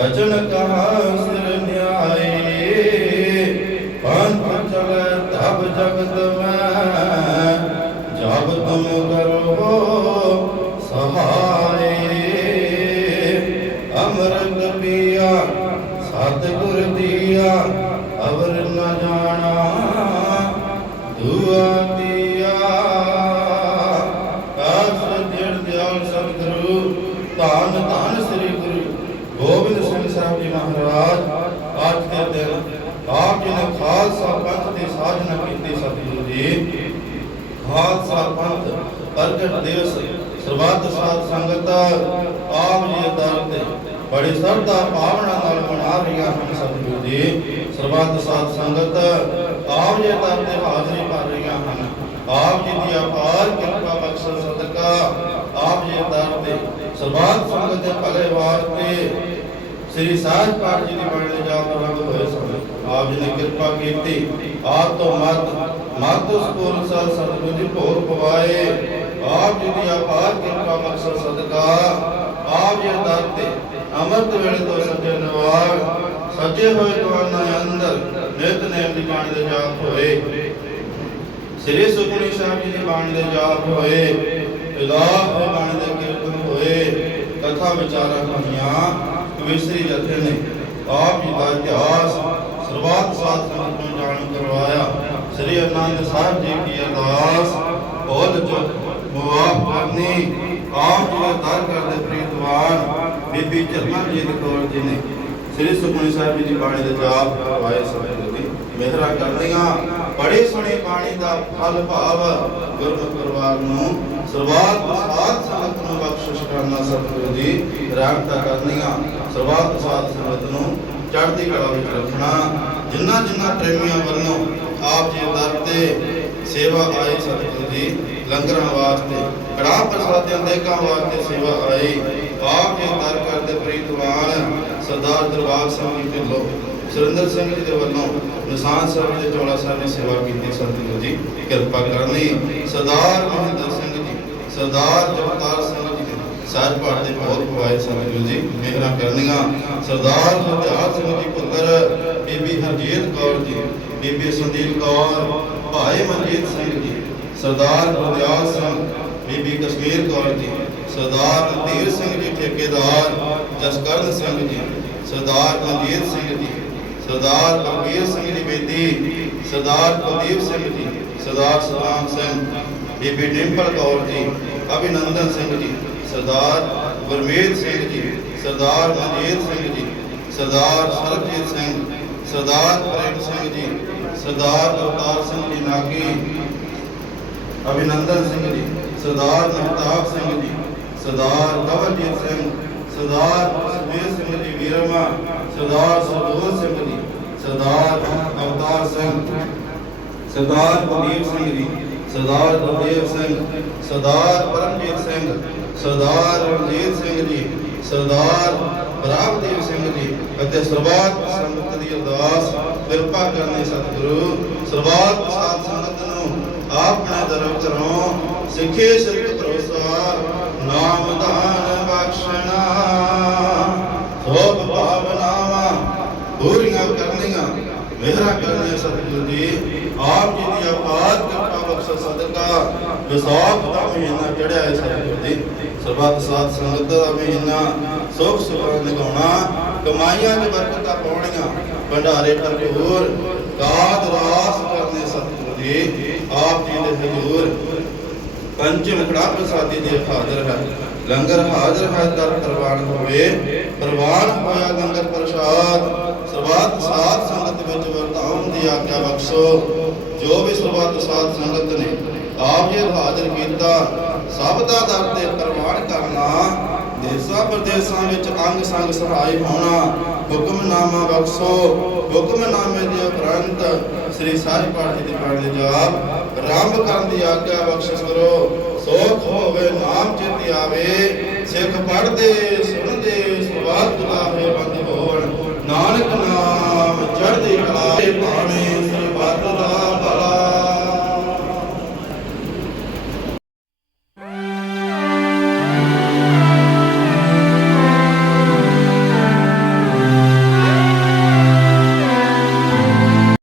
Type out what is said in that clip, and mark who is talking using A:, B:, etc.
A: ਬਚਨ ਕਹਾ ਸਿਰ ਨਿਆਏ? ਪੰਥ ਚਲੇ ਤਬ ਜਗਤ ਮੈਂ, ਜਬ ਤੁਮ ਕਰੋ ਸਹਾਏ ਅਮਰਤ ਪੀਆ, ਸਤਿਗੁਰ ਦੀਆ ਖਾਲਸਾ ਪੰਥ ਦੀ ਸਾਜਨਾ ਕੀਤੀ ਸਤਿਗੁਰੂ ਜੀ। ਖਾਲਸਾ ਪੰਥ, ਪ੍ਰਗਟ ਦਿਵਸ, ਸਰਬੱਤ ਸਾਧ ਸੰਗਤ ਆਪ ਜੀ ਦੇ ਦਰ ਤੇ ਬੜੀ ਸਰਦਾ ਭਾਵਨਾ ਨਾਲ ਮਨਾ ਰਹੀਆਂ ਹਨ ਸਤਿਗੁਰੂ ਜੀ। ਸਰਬੱਤ ਸਾਧ ਸੰਗਤ ਆਪ ਜੀ ਦੇ ਦਰ ਤੇ ਹਾਜ਼ਰੀ ਭਰ ਰਹੀਆਂ ਹਨ। ਆਪ ਜੀ ਦੀ ਅਪਾਰ ਕਿਰਪਾ ਬਖਸ਼ਣ ਸਦਕਾ ਆਪ ਜੀ ਦੇ ਦਰ ਤੇ ਸਰਬੱਤ ਸੰਗਤ ਦੇ ਭਲੇ ਵਾਸਤੇ ਸ੍ਰੀ ਸਾਹਿਬ ਪਾਠ ਜੀ ਦੀ ਬਾਣੀ ਜਾ ਪ੍ਰਬੰਧ ਹੋਏ ਸਨ ਆਪ ਜੀ ਨੇ ਕਿਰਪਾ ਕੀਤੀ। ਆਪ ਤੋਂ ਮਤ ਮਤ ਸਕੂਲ ਸਰ ਸਤਿਗੁਰੂ ਜੀ ਭੋਗ ਪਵਾਏ। ਆਪ ਜੀ ਦੀ ਅਪਾਰ ਕਿਰਪਾ ਮਕਸਦ ਸਦਕਾ। ਆਪ ਜੀ ਦਰ ਤੇ ਅੰਮ੍ਰਿਤ ਵੇਲੇ ਤੋਂ ਸੱਜੇ ਨਵਾਰ। ਸੱਜੇ ਹੋਏ ਦੁਆਨਾ ਅੰਦਰ ਨਿਤ ਨੇਮ ਦੀ ਬਾਣੀ ਦੇ ਜਾਪ ਹੋਏ। ਸ੍ਰੀ ਸੁਖਮਨੀ ਸਾਹਿਬ ਜੀ ਦੀ ਬਾਣੀ ਦੇ ਜਾਪ ਹੋਏ। ਇਲਾਹ ਹੋਏ ਬਾਣੀ ਦੇ ਕੀਰਤਨ ਹੋਏ। ਕਥਾ ਵਿਚਾਰਾਂ ਹੋਈਆਂ। ਕਵਿਸਰੀ ਜਥੇ ਨੇ ਆਪ ਜੀ ਦਾ ਇਤਿਹਾਸ ਸਰਬੱਤ ਸਾਧ ਸੰਗਤ ਨੂੰ ਜਾਣ ਕਰਵਾਇਆ। ਸ੍ਰੀ ਅਨੰਦ ਸਾਹਿਬ ਜੀ ਕੀ ਅਰਦਾਸ ਬੋਲ ਜੋ ਮੁਆਫ ਕਰਨੀ, ਆਪ ਜੀ ਦੇ ਦਰ ਕਰਦੇ ਪ੍ਰੀਤਵਾਨ, ਬੀਬੀ ਚਰਨਜੀਤ ਕੌਰ ਜੀ ਨੇ। ਸ੍ਰੀ ਸੁਖਮਨੀ ਸਾਹਿਬ ਜੀ ਦੀ ਬਾਣੀ ਦੇ ਜਾਪ ਕਰਵਾਏ ਸਤਿਗੁਰੂ ਦੀ ਮਿਹਰਾਂ ਕਰਨੀਆਂ, ਬੜੀ ਸੋਹਣੀ ਬਾਣੀ ਦਾ ਫਲ ਭਾਵ ਗੁਰਮੁਖ ਪਰਿਵਾਰ ਨੂੰ। ਸਰਬੱਤ ਸਾਧ ਸੰਗਤ ਨੂੰ ਬਖਸ਼ਿਸ਼ ਕਰਨਾ ਸਤਿਗੁਰੂ ਜੀ, ਰਹਿਮਤਾਂ ਕਰਨੀਆਂ। ਸਰਬੱਤ ਸਾਧ ਸੰਗਤ ਨੂੰ ਚੜ੍ਹਦੀ ਕਲਾ ਵਿੱਚ ਰੱਖਣਾ ਜਿਨ੍ਹਾਂ ਜਿਨ੍ਹਾਂ ਪ੍ਰੇਮੀਆਂ ਵੱਲੋਂ ਆਪ ਜੀ ਦਰ ਤੇ ਸੇਵਾ ਆਈ ਸਤਿਗੁਰੂ ਜੀ ਲੰਗਰਾਂ ਵਾਸਤੇ ਕੜਾ ਪ੍ਰਸਾਦਿਆਂ ਦੇਗਾਂ ਵਾਸਤੇ ਸੇਵਾ ਆਈ, ਆਪ ਜੀ ਦਰ ਕਰਦੇ ਪ੍ਰੀਤਵਾਨ ਸਰਦਾਰ ਦਰਬਾਰ ਸਿੰਘ ਜੀ ਢਿੱਲੋਂ ਸੁਰਿੰਦਰ ਸਿੰਘ ਜੀ ਦੇ ਵੱਲੋਂ ਨਿਸ਼ਾਨ ਸਾਹਿਬ ਦੇ ਚੌਲਾ ਸਾਹਿਬ ਨੇ ਸੇਵਾ ਕੀਤੀ ਸਤਿਗੁਰੂ ਜੀ, ਕਿਰਪਾ ਕਰਨੀ। ਸਰਦਾਰ ਮਹਿੰਦਰ ਸਿੰਘ ਜੀ, ਸਰਦਾਰ ਜਗਤਾਰ ਸਿੰਘ ਜੀ ਭਾਰਤ ਦੇ ਬਹੁਤ ਪਵਾਏ ਸਤਿਗੁਰੂ ਜੀ। ਮਿਹਰਾਂ ਕਰਨੀਆਂ। ਸਰਦਾਰ ਹਰਦਿਆਲ ਸਿੰਘ ਜੀ ਪੁੱਤਰ, ਬੀਬੀ ਹਰਜੀਤ ਕੌਰ ਜੀ, ਬੀਬੀ ਸੰਦੀਪ ਕੌਰ, ਭਾਈ ਮਨਜੀਤ ਸਿੰਘ ਜੀ, ਸਰਦਾਰ ਗੁਰਦਿਆਲ ਸਿੰਘ, ਬੀਬੀ ਕਸ਼ਮੀਰ ਕੌਰ ਜੀ, ਸਰਦਾਰ ਧੀਰ ਸਿੰਘ ਜੀ ਠੇਕੇਦਾਰ, ਜਸਕਰਨ ਸਿੰਘ ਜੀ, ਸਰਦਾਰ ਮਨਜੀਤ ਸਿੰਘ ਜੀ, ਸਰਦਾਰ ਬਲਬੀਰ ਸਿੰਘ ਜੀ ਬੇਦੀ, ਸਰਦਾਰ ਕੁਲਦੀਪ ਸਿੰਘ ਜੀ, ਸਰਦਾਰ ਸਤਨਾਮ ਸਿੰਘ, ਬੀਬੀ ਡਿੰਪਲ ਕੌਰ ਜੀ, ਅਭਿਨੰਦਨ ਸਿੰਘ ਜੀ ਸਰਦਾਰ ਗੁਰਮੀਤ ਸਿੰਘ ਜੀ, ਸਰਦਾਰ ਮਨਜੀਤ ਸਿੰਘ ਜੀ, ਸਰਦਾਰ ਸਰਬਜੀਤ ਸਿੰਘ, ਸਰਦਾਰ ਪ੍ਰੇਮ ਸਿੰਘ ਜੀ, ਸਰਦਾਰ ਅਵਤਾਰ ਸਿੰਘ ਜੀ ਨਾਗੀ, ਅਭਿਨੰਦਨ ਸਿੰਘ ਜੀ, ਸਰਦਾਰ ਮਹਿਤਾਬ ਸਿੰਘ ਜੀ, ਸਰਦਾਰ ਕਵਲਜੀਤ ਸਿੰਘ, ਸਰਦਾਰ ਸੁਮੇਰ ਸਿੰਘ ਜੀ ਵੀਰਮਾ, ਸਰਦਾਰ ਸਰਦੂਲ ਸਿੰਘ ਜੀ, ਸਰਦਾਰ ਅਵਤਾਰ ਸਿੰਘ, ਸਰਦਾਰ ਬਲਦੀਪ ਸਿੰਘ ਜੀ ਸਰਦਾਰ ਬਲਦੇਵ ਸਿੰਘ, ਸਰਦਾਰ ਪਰਮਜੀਤ ਸਿੰਘ, ਸਰਦਾਰ ਰਣਜੀਤ ਸਿੰਘ ਜੀ, ਸਰਦਾਰ ਬਰਾਬਦੇਵ ਸਿੰਘ ਜੀ ਅਤੇ ਸਰਬੱਤ ਸੰਗਤ ਦੀ ਅਰਦਾਸ ਕਿਰਪਾ ਕਰਨੀ ਸਤਿਗੁਰੂ। ਸਰਬੱਤ ਸਾਧ ਸੰਗਤ ਨੂੰ ਆਪਣੇ ਦਰਬ ਕਰੋ ਸਿੱਖੇ ਸਿਰਕ ਭਰੋਸਾ, ਨਾਮ ਦਾਨ ਬਖਸ਼ਣਾ। ਸੋਭ ਭਾਵਨਾਵਾਂ ਪੂਰੀਆਂ ਕਰਨੀਆਂ, ਮਿਹਰਾਂ ਕਰਨੀਆਂ ਸਤਿਗੁਰੂ ਜੀ। ਆਪ ਜੀ ਦੀ ਅਪਾਰ ਕਿਰਪਾ ਬਖਸ਼ ਸਦਕਾ ਵਿਸਾਖ ਦਾ ਮਹੀਨਾ ਚੜਿਆ ਹੈ ਸਤਿਗੁਰੂ ਜੀ। ਸਰਬੱਤ ਸਾਧ ਸੰਗਤ ਦਾ ਮਹੀਨਾ ਸੁਖ ਸੁਖ ਨਿਗਾਉਣਾ ਕਮਾਈਆਂ ਦੀ ਬਰਕਤਾਂ ਪਾਉਣੀਆਂ। ਭੰਡਾਰੇ ਭਰਪੂਰ। ਕਾਦ ਰਾਸ ਕਰਨੇ ਸਤਿਗੁਰੂ ਜੀ। ਆਪ ਜੀ ਦੇ ਹਜ਼ੂਰ। ਪੰਚਮ ਕੜਾ ਪ੍ਰਸਾਦੀ ਦੇ ਹਾਜ਼ਰ ਹੈ। ਲੰਗਰ ਹਾਜ਼ਰ ਹੈ ਦਰ ਪ੍ਰਵਾਨ ਹੋਵੇ। ਪ੍ਰਵਾਨ ਹੋਇਆ ਲੰਗਰ ਪ੍ਰਸਾਦ। ਸਰਬੱਤ ਸਾਧ ਸੰਗਤ ਵਿੱਚ ਵਰਤਾਉਣ ਦੀ ਆਗਿਆ ਬਖਸ਼ੋ। ਜੋ ਵੀ ਸਰਬੱਤ ਸਾਧ ਸੰਗਤ ਨੇ ਆਪ ਜੀ ਹਾਜ਼ਰ ਕੀਤਾ, ਸਭ ਦਾ ਦਰ ਤੇ ਪ੍ਰਮਾਣ ਕਰਨਾ, ਦੇਸਾਂ ਪ੍ਰਦੇਸਾਂ ਵਿੱਚ ਅੰਗ ਸੰਗ ਸਹਾਈ ਹੋਣਾ, ਹੁਕਮਨਾਮਾ ਬਖਸ਼ੋ। ਹੁਕਮਨਾਮੇ ਦੇ ਉਪਰੰਤ ਸ੍ਰੀ ਸਾਹਿਬ ਪਾਠ ਦੇ ਪਾਠ ਦੇ ਜਾਪ, ਆਰੰਭ ਕਰਨ ਦੀ ਆਗਿਆ ਬਖਸ਼ਿਸ਼ ਕਰੋ। ਸੋਖ ਹੋਵੇ, ਨਾਮ ਚਿਤ ਆਵੇ, ਸਿੱਖ ਪੜਦੇ ਸੁਣਦੇ, ਸਵਾਦ ਗੁਲਾਹੇ ਬੰਦ ਹੋਣ ਨਾਨਕ ਚੜ੍ਹਦੀ ਕਲਾ ਤੇ ਭਾਵੇਂ